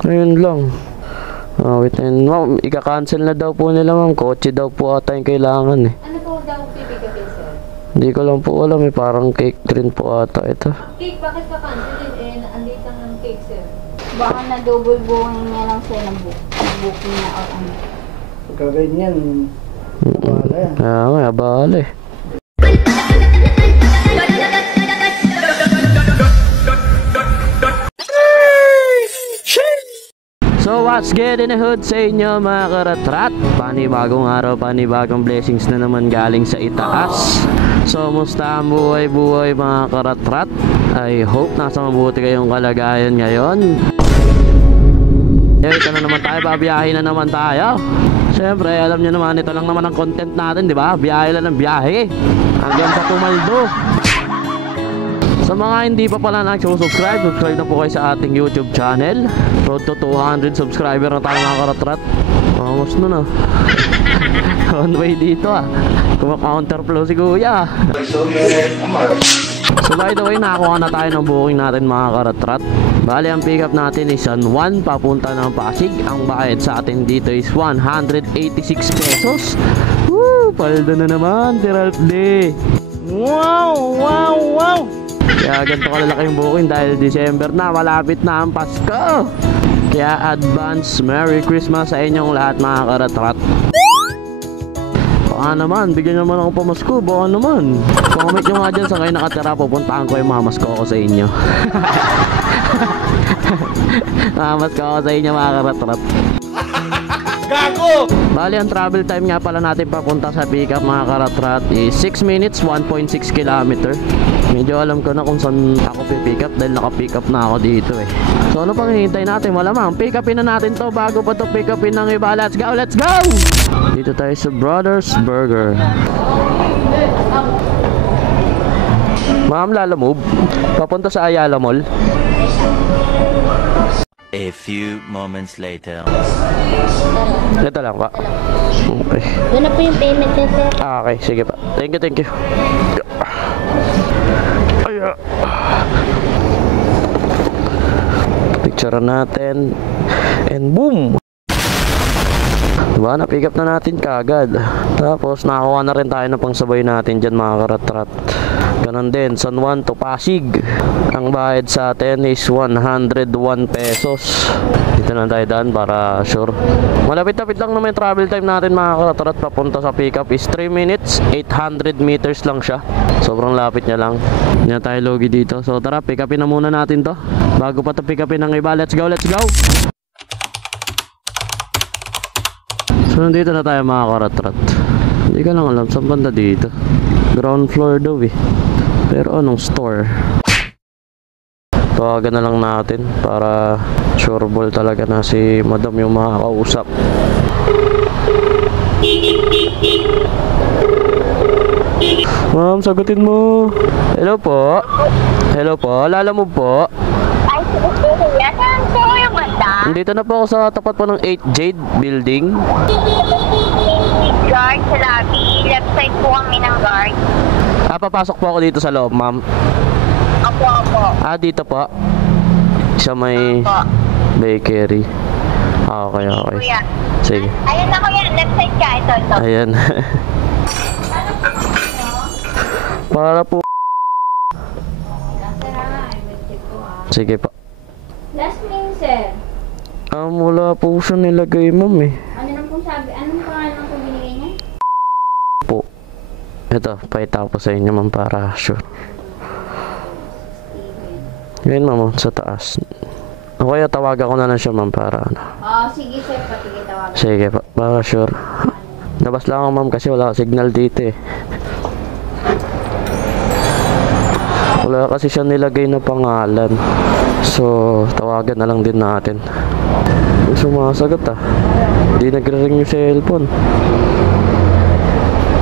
Ayun lang. Wait, ma'am, ika-cancel na daw po nila, ma'am. Kotse daw po ata yung kailangan eh. Ano po daw pipigapin, sir? Hindi ko lang po alam eh. Parang cake rin po ata ito. Cake, bakit ka-cancel din? Andito ng cake, sir. Baka na double booking niya lang siya booking niya or ano. Pagkaganyan, abala yan. Kaya nga, abala eh. So what's good in the hood sa inyo mga karatrat? Panibagong araw, panibagong blessings na naman galing sa itaas. So musta ang buhay mga karatrat? I hope nasa mabuti kayong kalagayan ngayon. Ito na naman tayo, babiyahin na naman tayo. Siyempre, alam nyo naman, ito lang naman ang content natin, di ba? Biyahe lang ng biyahe hanggang sa Tumaldo. Sa mga hindi pa pala nag-subscribe, subscribe na po kayo sa ating YouTube channel. Road to 200 subscriber na tayo mga karatrat. Almost na na. On way dito ah. Kuma-counterflow si kuya. So by the way, nakakuha na tayo ng booking natin mga karatrat. Bali ang pick up natin is San Juan papunta ng Pasig. Ang bayad sa atin dito is 186 pesos. Woo! Paldo na naman, Tiralp Day. Wow! Wow! Wow! Kaya ganito kalalaki yung booking dahil December na, malapit na ang Pasko. Kaya advance Merry Christmas sa inyong lahat mga karatrat. Baka naman, bigyan naman ako pamasko, baka naman. Comment nyo nga dyan sa kayo nakatira, pupuntahan ko yung mamasko ko sa inyo. Mamasko ko sa inyo mga karatrat. Gago! Bali ang travel time nga pala natin papunta sa pick up mga karatrat is 6 minutes, 1.6 kilometer. Medyo alam ko na kung saan ako pick up dahil naka-pick up na ako dito eh. So ano pang hinihintay natin? Malamang pick upin na natin to bago pa to pick upin ng iba. Let's go! Let's go! Dito tayo sa Brothers Burger. Ma'am, lalamove. Papunta sa Ayala Mall. A few moments later. Ito lang pa. Okay. Doon na po yung payment niya, sir. Okay, sige pa. Thank you, thank you. Ay, picture natin. And boom! Diba, na-pick up na natin kaagad. Tapos, nakakuha na rin tayo ng pangsabay natin dyan mga karatrat. Ganon din, San Juan to Pasig. Ang bayad sa atin is 101 pesos. Dito na tayo daan para sure. Malapit-lapit lang naman yung travel time natin mga karatrat. Papunta sa pick up is 3 minutes, 800 meters lang siya. Sobrang lapit niya lang. Hindi na tayo logi dito. So tara, pick upin na muna natin to bago pa to pick upin ng iba. Let's go, let's go! So nandito na tayo mga karatrat. Hindi ko lang alam saan banda dito. Ground floor daw eh. Pero anong store? Tawagan na lang natin para sure ball talaga na si madam yung makakausap. Ma'am, sagutin mo. Hello po. Hello po, lalamove po. Ay, sige, saan po yung banda? Dito na po ako sa tapat po ng 8 Jade Building. Guard sa lobby. Left side po kami ng guard. Papasok po ako dito sa loob, ma'am. Opo. Dito po. Sa may bakery. Okay. Kuya. Sige. Ayun na kuya, left side ka. Ito. Ayan. Para po. Sige pa. Last name, sir. Wala po siya nilagay, ma'am eh. Ano na pong sabi? Anong pangalan po binigay niya? Po. Ito, paita ko sa inyo, ma'am, para sure. Ngayon, ma'am, sa taas. O kaya tawagan ko na lang siya, ma'am, para ano. Sige, sir. Patigil tawagan. Sige pa, para sure. Labas lang ako, ma'am, kasi wala signal dito eh. Wala kasi siya nilagay na pangalan. So, tawagan na lang din natin. Sumasagot ah. Hindi nagre-ring yung cellphone.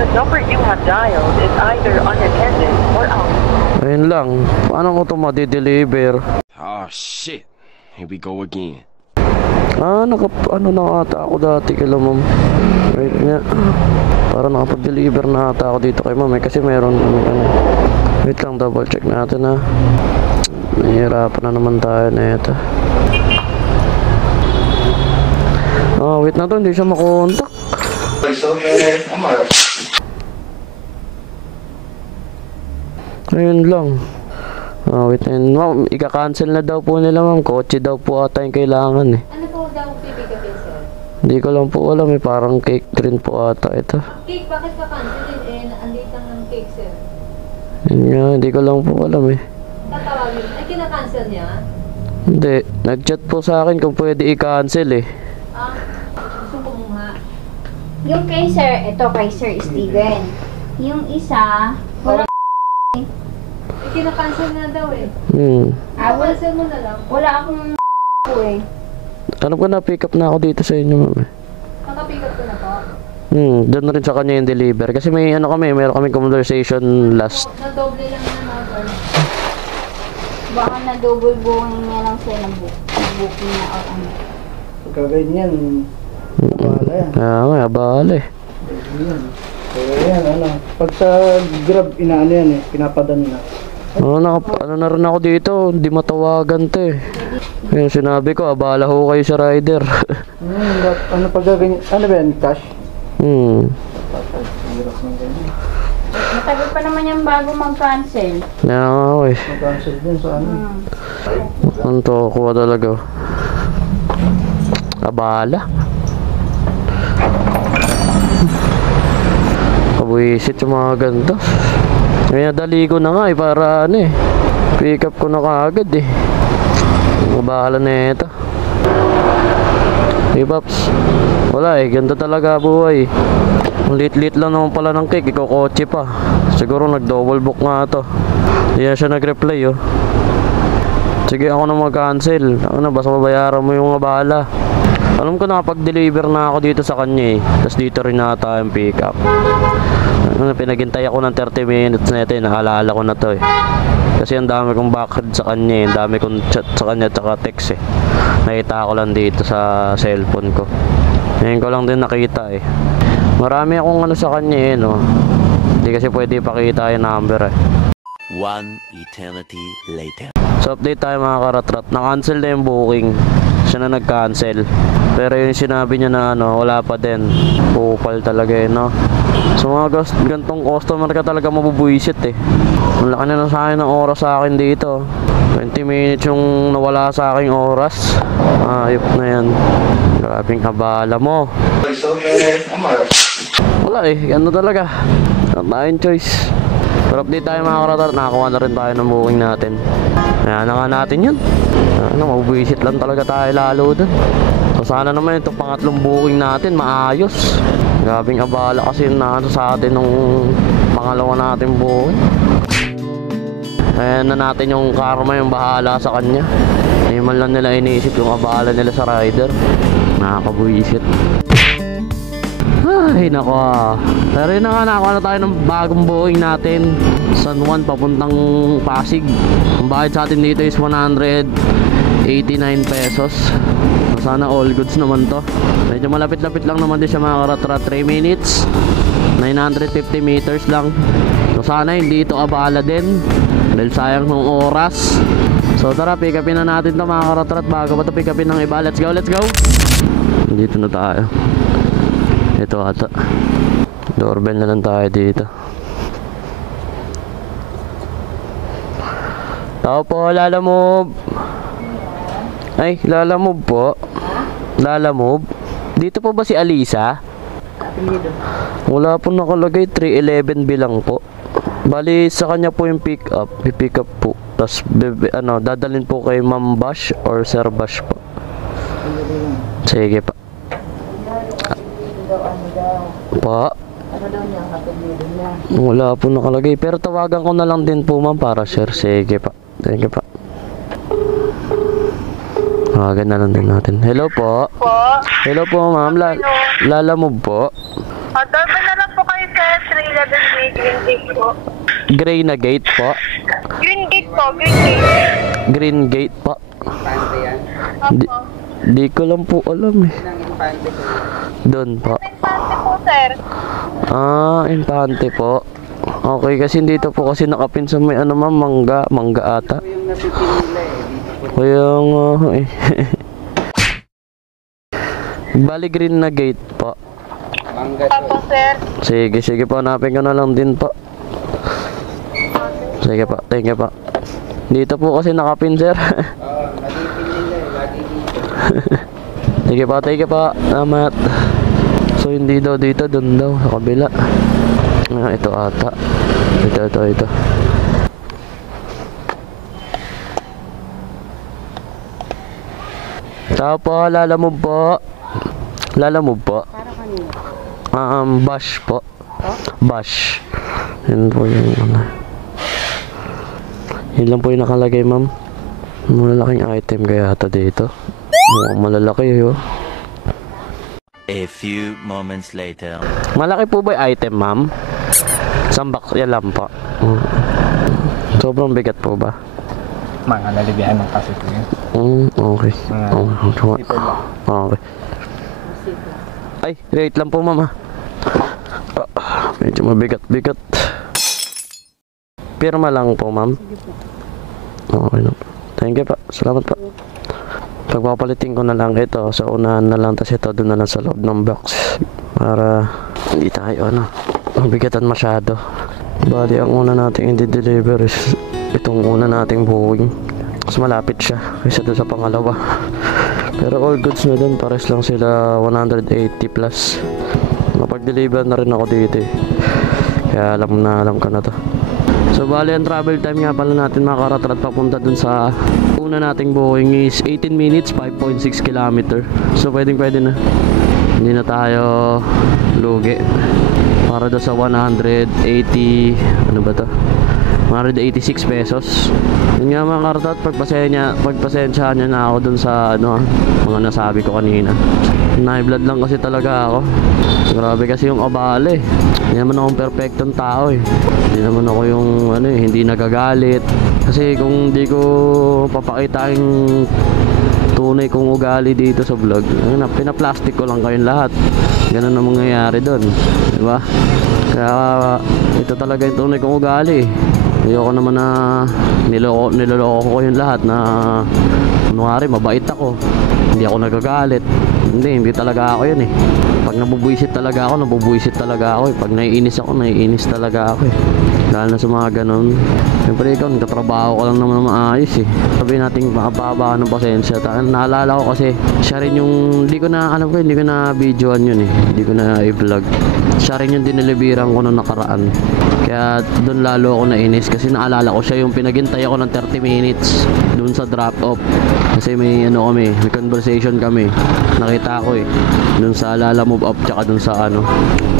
The number you have dialed is either unattended or out. Ayun lang. Paano ko ito ma-deliver? Oh shit. Here we go again. Ano na ata ako dati kay ma'am. Wait nga. Para nakapag-deliver na ata ako dito kay ma'am kasi meron wait lang, double check natin ha. Nahihirapan na naman tayo na ito. Ah, wait na to, hindi siya makontak. Ayun lang. Ah, wait na yun. Ma'am, ika-cancel na daw po nila ma'am. Kotse daw po ata yung kailangan eh. Ano po daw pipigapin, sir? Hindi ko lang po alam eh. Parang cake rin po ata ito. Cake, bakit ka-cancelin? Andito ng cake, sir. Yun nga, hindi ko lang po alam eh. Tatawagin. Ay, kina-cancel niya? Hindi. Nag-chat po sa akin kung pwede i-cancel eh. Ah, gusto ko nga. Yung kay Sir, ito kay Sir Steven. Yung isa, wala, Eh, kina-cancel na daw eh. Cancel mo na lang. wala akong po eh. Alam ko na, pick up na ako dito sa inyo ma'am eh. Nakapick up ko na po. Doon na rin sa kanya yung deliver. Kasi may ano kami, meron kami conversation last. Na-double lang na number. Baka na double booking niya lang siya ng booking na or ano. Pagka ganyan, wala yan. Kaya nga, abala eh. Yan. Kaya yan, ano. Pag sa Grab, inaano yan eh, pinapadan na. Ano na rin ako dito, hindi matawagan to eh. Yung sinabi ko, abala ho kayo sa rider. Ano pagka ganyan, ano ba yan, cash? Hirap ng ganyan. Matagal pa naman yan bago mag-cancel. Kaya nga ako eh. Mag-cancel din sa ano. Ang kuha talaga. Abala. Kabuisit yung mga ganito. Kaya dali ko na nga eh, para ano eh. Pick up ko na kaagad eh. Mabahala na ito. Hey Paps, wala eh, ganda talaga buhay. Ang lit-lit lang naman pala ng cake, ikaw kotse pa. Siguro nag-double book nga to. Hindi siya nag-reply oh. Sige ako na mag-cancel. Ano, basta mabayaran mo yung abala. Alam ko nakapag-deliver na ako dito sa kanya eh. Tapos dito rin nata yung pick up. Ano, pinaghintay ako ng 30 minutes na ito eh. Naalala ko na to eh. Kasi ang dami kong backhead sa kanya eh. Ang dami kong chat sa kanya tsaka text eh. Nakita ko lang dito sa cellphone ko. Ngayon ko lang din nakita eh. Marami akong ano sa kanya eh no. Hindi kasi pwede ipakita yung number eh. One eternity later. So update tayo mga karatrat. Na-cancel na yung booking. Siya na nag-cancel. Pero yung sinabi niya na ano, wala pa din. Kupal talaga eh no. So mga gantong customer ka talaga mabubuisit eh. Ang laki na sa akin ng oras sa akin dito. 20 minutes yung nawala sa aking oras. Ayop na yan. Grabing abala mo. Wala eh, ano talaga. Not tayong choice. Pero update tayo mga karatar. Nakakuha na rin tayo ng booking natin. Kaya na nga natin yun. Ano, mabubuisit lang talaga tayo lalo dun. So sana naman itong pangatlong booking natin maayos. Grabing abala kasi yung naano sa atin nung pangalawa natin booking. Ayan na natin yung karma, yung bahala sa kanya. Hindi man lang nila iniisip yung abala nila sa rider. Nakakabuisit. Ay nako. Pero yun na nga, nakakuha na tayo ng bagong booking natin. San Juan papuntang Pasig. Ang bayad sa atin dito is 189 pesos. Sana all goods naman to. Medyo malapit-lapit lang naman din siya mga karatrat. 3 minutes 950 meters lang. So sana hindi ito abala din dahil sayang ng oras. So tara, pick upin na natin to mga karatrat. Bago pa ito pick upin ng iba. Let's go, let's go. Dito na tayo. Ito ata. Doorbell na lang tayo dito. Tao po, Lala Move. Ay, Lala Move po. Lala Move. Dito po ba si Alisa? Wala po nakalagay, 311 bilang po. Bali sa kanya po yung pick up. I-pick up po. Tapos ano, dadalhin po kay Ma'am Bash or Sir Bash po. Sige pa. Pa? Wala po nakalagay. Pero tawagan ko na lang din po ma'am para share. Sige pa. Thank you pa. Tawagan na lang din natin. Hello po. Hello po ma'am. Lala Move po. Doorbell na lang po kayo sa 311 Green Gate po. Gray na gate po. Green Gate po, Green Gate. Green gate po. Opo. Di ko lang po alam eh. Doon po. Infante po, sir. Ah, Infante po. Okay, kasi dito po kasi nakapin sa may ano ma'am, mangga ata. Kaya nga eh. Bali green na gate po. Opo, sir. Sige, sige po. Hanapin ko na lang din po. Sige po. Thank you po. Dito po kasi nakapin, sir. Sige po. Thank you po. Salamat. So hindi daw dito. Doon daw. Sa kabila. Ito ata. Ito. Tao po, lalamove po. Lalamove po. Para kanina. Bash po. Bash. Yan po yung ano. Yan lang po yung nakalagay, ma'am. Malalaking item kaya ata dito. Mukhang malalaki yun. A few moments later. Malaki po ba yung item, ma'am? Isang box, yan lang po. Sobrang bigat po ba? Mga nalibihan ng kasi po yun. Okay. Okay. Okay. Ay, wait lang po, ma'am. Medyo mabigat-bigat. Pirma lang po, ma'am. Okay na po. Thank you pa. Salamat pa. Pagpapalitin ko na lang ito sa unahan na lang, tas ito doon na lang sa loob ng box para hindi tayo mabigatan masyado. Bali ang una nating i-deliver is itong una nating Boeing. Mas malapit siya kaysa doon sa pangalawa. Pero all goods na doon, pares lang sila 180 plus. Napag-deliver na rin ako dito eh. Kaya alam ko na to. So bali ang travel time nga pala natin mga karatrat papunta dun sa una nating Boeing is 18 minutes 5.6 km. So pwede na. Hindi na tayo lugi. Para doon sa 180 ano ba to? 186 pesos. Yun nga mga karatrat, pagpasensyahan nyo na ako dun sa mga nasabi ko kanina. Nai-blood lang kasi talaga ako. Grabe kasi yung abale. Hindi naman akong perfectong tao eh. Hindi naman ako yung hindi nagagalit. Kasi kung hindi ko papakita yung tunay kong ugali dito sa vlog, pinaplastic ko lang kayong lahat. Ganun ang mangyayari doon, di ba? Kaya ito talaga yung tunay kong ugali. Ayoko naman na niloloko ko yung lahat na kunwari mabait ako, hindi ako nagagalit. Hindi talaga ako yun eh. Pag nabubuisit talaga ako eh. Pag naiinis ako, naiinis talaga ako eh. Dahil na sa mga ganun. Siyempre ikaw, nagtatrabaho ko lang naman maayos eh. Sabihin natin makababa ng pasensya. Naalala ko kasi siya rin yung hindi ko na videoan yun eh. Hindi ko na i-vlog. Siya rin yung dinilibiran ko nung nakaraan. Kaya doon lalo ako nainis kasi naalala ko siya yung pinaghintay ako ng 30 minutes doon sa drop off. Kasi may may conversation kami. Nakita ko eh. Doon sa Lala Move Up tsaka doon sa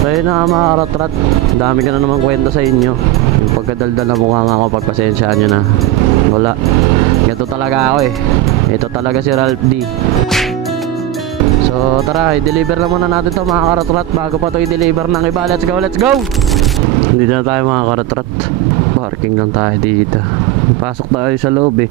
Kaya na mga karatrat, dami ka na naman kwento sa inyo. Yung pagkadaldal na mukha nga ako, pagpasensyaan nyo na. Wala. Ito talaga ako eh. Ito talaga si Ralph D. So tara, i-deliver na muna natin to mga karatrat bago pa to i-deliver ng iba. Let's go! Hindi na tayo mga karatrat. Parking lang tayo dito. Pasok tayo sa loob eh.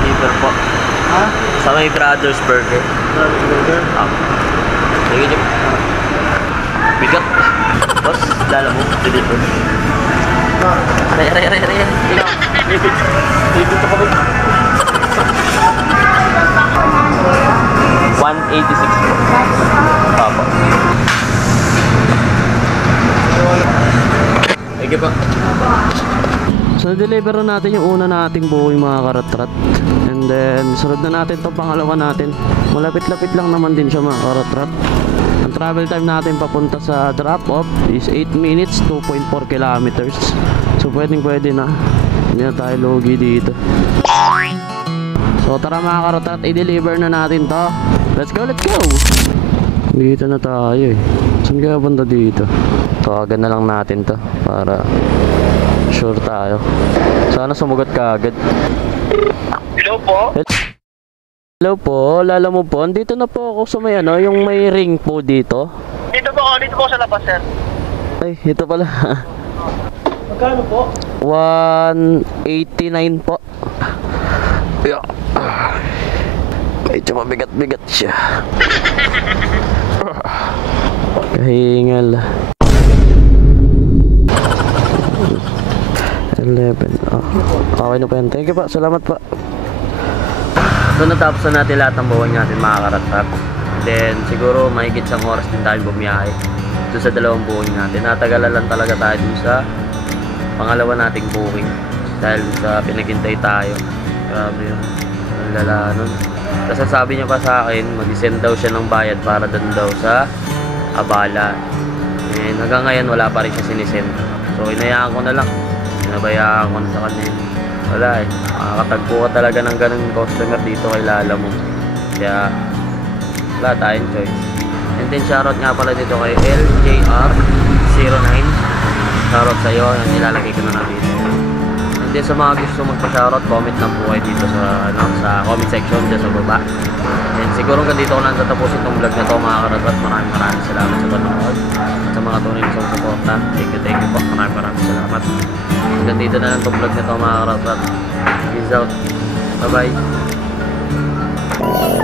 Deliver po. Ha? Sa may Brothers Burger. Brothers Burger? Sige niyo. Bigat. Boss, lala mo. Deliver. Ray. Dito ka ba? 186 po. Papa. Sige po. So deliver na natin yung una nating Boeing mga karatrat. And then sunod na natin itong pangalawa natin. Malapit-lapit lang naman din siya mga karatrat. Ang travel time natin papunta sa drop off is 8 minutes 2.4 kilometers. So pwede na. Hindi na tayo logi dito. So tara mga karatrat, i-deliver na natin to. Let's go! Dito na tayo eh. Saan kaya banda dito? Tawagan na lang natin to para sure tayo. Sana sumagot ka agad. Hello po? Hello po, Lala mo po. Andito na po ako sa may yung may ring po dito. Dito po sa labas, sir. Ay, ito pala. Magkano po? 189 po. Yeah. Medyo mabigat-bigat siya. Kahingal. 11. Okay na po yan. Thank you pa. Salamat pa. So natapos na natin lahat ng buhay natin mga karatrat. Then siguro mahigit isang oras din tayo bumiyahe doon sa dalawang buhay natin. Natagalan lang talaga tayo dun sa pangalawa nating booking dahil sa pinaghintay tayo. Grabe yun, ang lala nun. Kasi sabi niya pa sa akin, mag-send daw siya ng bayad para dun daw sa Abala. And hanggang ngayon wala pa rin siya sinisend. So inayaan ko na lang, pinabayaan ko na sa kanya. Wala eh, makakatagpo ka talaga ng ganun customer dito kay Lala mo. Kaya wala tayong choice. And then shoutout nga pala dito kay LJR09. Shoutout sa'yo, yan nilalagay ko na dito. And then sa mga gusto magpa-shoutout, comment lang po kayo dito sa, sa comment section dyan sa baba. And siguro hanggang dito ko lang tatapusin itong vlog na to mga karatrat. Maraming salamat sa panonood. At sa mga tunay na sumusuporta, thank you po. Maraming salamat. Hanggang dito na lang itong vlog na to mga karatrat. Peace out. Bye bye.